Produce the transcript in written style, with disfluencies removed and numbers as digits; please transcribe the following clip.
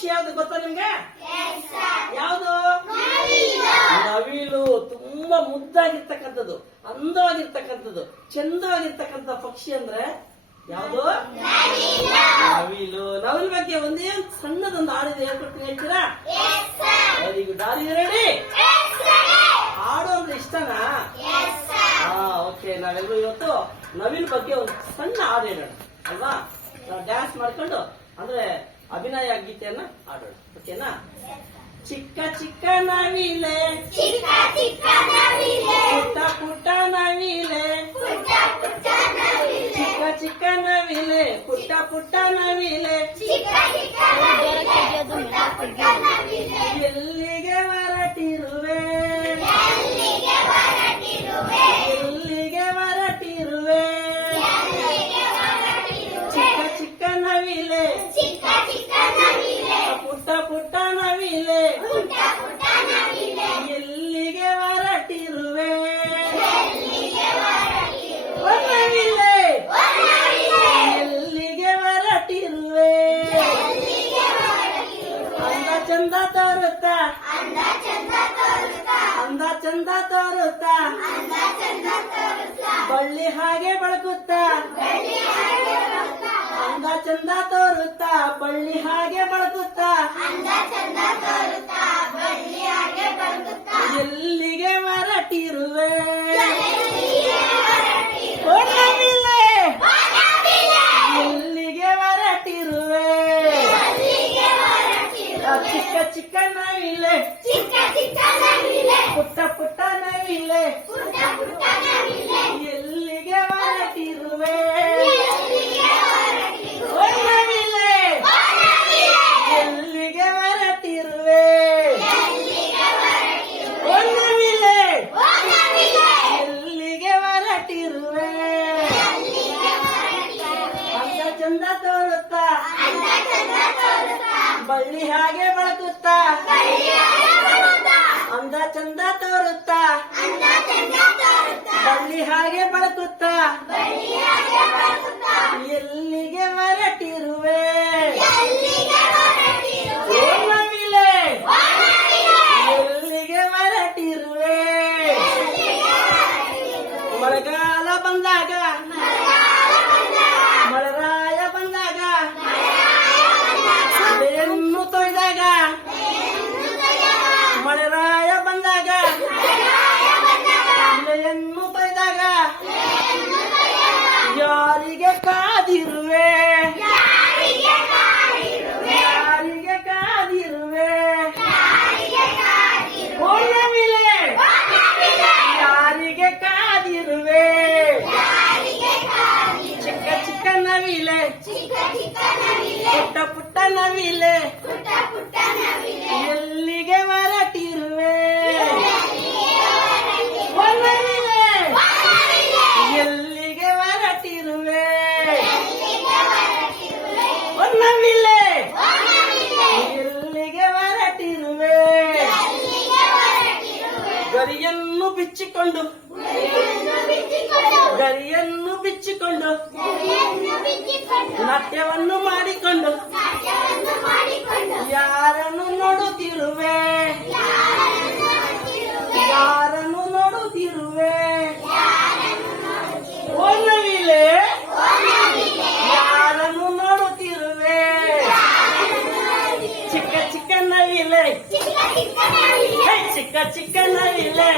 ಪಕ್ಷಿ ಯಾವ್ದು ಗೊತ್ತಾ ನಿಮ್ಗೆ? ಯಾವುದು? ನವಿಲು. ತುಂಬಾ ಮುದ್ದಾಗಿರ್ತಕ್ಕಂಥದ್ದು, ಅಂದವಾಗಿರ್ತಕ್ಕಂಥದ್ದು, ಚಂದವಾಗಿರ್ತಕ್ಕಂಥ ಪಕ್ಷಿ ಅಂದ್ರೆ ಯಾವುದು? ನವಿಲು. ನವಿಲು ಬಗ್ಗೆ ಒಂದೇ ಸಣ್ಣದೊಂದು ಹಾಡಿದೆ, ಹೇಳ್ಕೊಡ್ತೀನಿ, ಹೇಳ್ತೀರಾ? Very good. Are you ready? ಹಾಡು ಅಂದ್ರೆ ಇಷ್ಟನಾ? ಓಕೆ. ನಾವೆಲ್ಲರೂ ಇವತ್ತು ನವಿಲ್ ಬಗ್ಗೆ ಒಂದು ಸಣ್ಣ ಹಾಡು ಹೇಳೋಣ ಅಲ್ವಾ? ನಾವು ಡ್ಯಾನ್ಸ್ ಮಾಡ್ಕೊಂಡು ಅಂದ್ರೆ ಅಭಿನಯ ಗೀತೆಯನ್ನ ಹಾಡೋಣ. ಓಕೆನಾ? ಚಿಕ್ಕ ಚಿಕ್ಕ ನವಿಲೆ, ಪುಟ್ಟ ಪುಟ್ಟ ನವಿಲೆ, ಚಿಕ್ಕ ಚಿಕ್ಕ ನವಿಲೆ, ಪುಟ್ಟ ಪುಟ್ಟ ನವಿಲೆ, ಎಲ್ಲಿಗೆ ಹೊರಟಿರುವೆ, ಎಲ್ಲಿಗೆ ಹೊರಟಿರುವೆ, ಚಿಕ್ಕ ಚಿಕ್ಕ ನವಿಲೆ, ಪುಟ್ಟ ಪುಟ್ಟ ನವಿಲೆ, ಎಲ್ಲಿಗೆ ಹೊರಟಿರುವೆ, ನವಿಲೆ, ಎಲ್ಲಿಗೆ ಹೊರಟಿರುವೆ, ಅಂದ ಚಂದ ತೋರುತ್ತಾ, ಅಂದ ಚಂದ ತೋರುತ್ತಾ, ಬಳ್ಳಿ ಹಾಗೆ ಬೆಳಗುತ್ತಾ, ಅಂದ ಚಂದ ತೋರುತ್ತಾ, ಬಳ್ಳಿ ಹಾಗೆ ಬೆಳಗುತ್ತಾ, ಎಲ್ಲಿಗೆ ಹೊರಟಿರುವೆ, ನವಿಲೆ, ಎಲ್ಲಿಗೆ ಹೊರಟಿರುವೆ, ಚಿಕ್ಕ ಚಿಕ್ಕ ನವಿಲೆ, ಪುಟ್ಟ ಪುಟ್ಟ ನವಿಲೆ, ಎಲ್ಲಿಗೆ ಹೊರಟಿರುವೆ, ನವಿಲೆ, ಎಲ್ಲಿಗೆ ಹೊರಟಿರುವೆ, ನವಿಲೆ, ಎಲ್ಲಿಗೆ ಹೊರಟಿರುವೆ, ಅಂದ ಚಂದ ತೋರುತ್ತಾ, ಬಳ್ಳಿ ಹಾಗೆ ಬೆಳಗುತ್ತಾ, ಅಂದ ಚಂದ ತೋರುತ್ತಾ, ಬಳ್ಳಿ ಹಾಗೆ ಬೆಳಗುತ್ತಾ, ಎಲ್ಲಿಗೆ ಹೊರಟಿರುವೆ, ನವಿಲೆ, ಎಲ್ಲಿಗೆ ಹೊರಟಿರುವೆ, ಮಳೆಗಾಲ ಬಂದಾಗ, ಮಳೆರಾಯ ಬಂದಾಗ, ಬೆಳೆಯನ್ನು ತೊಯ್ದಾಗ, ಮಳೆರಾಯ ಬಂದಾಗ, ಬೆಳೆಯನ್ನು ತೊಯ್ದಾಗ, ಯಾರಿಗೆ ಕಾದಿರುವೆ, ಯಾರಿಗೆ ಕಾದಿರುವೆ, ನವಿಲೆ, ಯಾರಿಗೆ ಕಾದಿರುವೆ, ಚಿಕ್ಕ ಚಿಕ್ಕ ನವಿಲೆ, ಪುಟ್ಟ ಪುಟ್ಟ ನವಿಲೆ, ಎಲ್ಲಿಗೆ ಹೊರಟಿರುವೆ, ನವಿಲೆ, ಎಲ್ಲಿಗೆ ಹೊರಟಿರುವೆ, ನವಿಲೆ, ಎಲ್ಲಿಗೆ ಹೊರಟಿರುವೆ, ಗರಿಯನ್ನು ಬಿಚ್ಚಿಕೊಂಡು, ಗರಿಯನ್ನು ಬಿಚ್ಚಿಕೊಂಡು, ನಾಟ್ಯವನ್ನು ಮಾಡಿಕೊಂಡು, ಯಾರನ್ನು ನೋಡುತ್ತಿರುವೆ, ಯಾರನ್ನು ನೋಡುತ್ತಿರುವೆ, ನವಿಲೆ, ಯಾರನ್ನು ನೋಡುತ್ತಿರುವೆ, ಚಿಕ್ಕ ಚಿಕ್ಕ ನವಿಲೆ, ಚಿಕ್ಕ ಚಿಕ್ಕ ನವಿಲೆ,